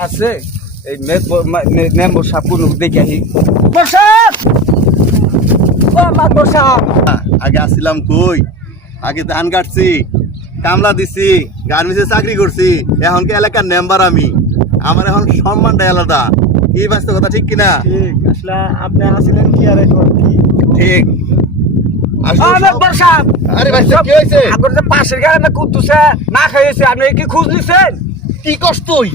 আছে এই মেম্বার সাহেব কোন দেখে আহি বসাব ও মা বসাব আগে আসছিলাম কই আগে ধান কাটছি কামলা দিছি গার্মেন্টসে চাকরি করছি এখন কি এলাকার মেম্বার আমি আমার এখন সম্মানটা আলাদা কি বাস্তব কথা ঠিক কিনা ঠিক আসলে আপনি আসিলেন কি আর এখন কি ঠিক মেম্বার সাহেব আরে ভাই কি হয়েছে আপনার যে পাশের গ্রামে কুদ্দুসে না খাইয়েছে আপনি কি খোঁজ নিছেন কি কষ্ট তুই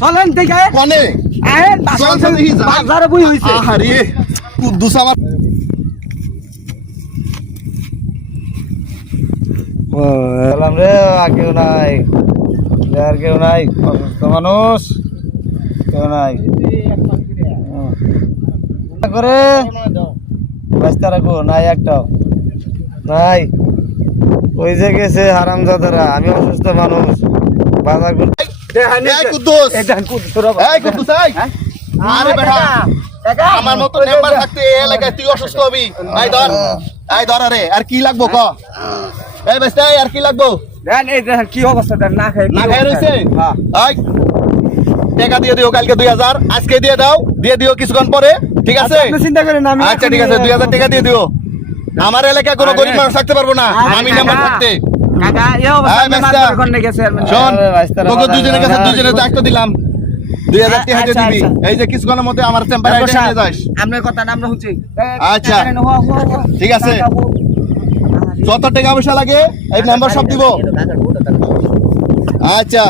চলেন দেখে কোনে আহেন চল, চল, দেখি যাই। বাজারে বই হইছে আরে কুদ্দুস আমার বললাম রে আর কেউ নাই আর কেউ নাই অসুস্থ মানুষ কেউ নাই করে ব্যস্ত রাখো নাই একটাও নাই ওই যে গেছে হারামজাদারা আমি অসুস্থ মানুষ বাজার করতে এই কুদ্দুস এই কুদ্দুস এই আরে বেটা আমার মতো মেম্বার থাকতে এই এলাকায় তুই অসুস্থ হবি এই ধর আরে আর কি লাগবো ক এই বেস্তা আর কি লাগবো দেন এই দেখেন কি অবস্থা দেন না খাই না খাই রইছে হ্যাঁ এই টাকা দিয়ে দিও কালকে 2000 আজকে দিয়ে দাও দিয়ে দিও কিছুক্ষণ পরে ঠিক আছে আপনি চিন্তা করেন না আমি আচ্ছা ঠিক আছে 2000 টাকা দিয়ে দিও আমার এলাকায় কোনো গরিব মানুষ থাকতে পারবো না আমি মেম্বার থাকতে কাকা এই অবস্থা এই বেস্তা। মাত্র কোন গেছে শোন তোকে দুজনের কাছে দুজনের দায়িত্ব দিলাম 2000 টাকা দিয়ে দিবি এই যে কিছুক্ষণের মধ্যে আমার চেম্বারে আইডি নিয়ে যাস আপনার কথা আমরা হচ্ছে আচ্ছা। ঠিক আছে। যত টাকা পয়সা লাগে এই মেম্বার সব দিব আচ্ছা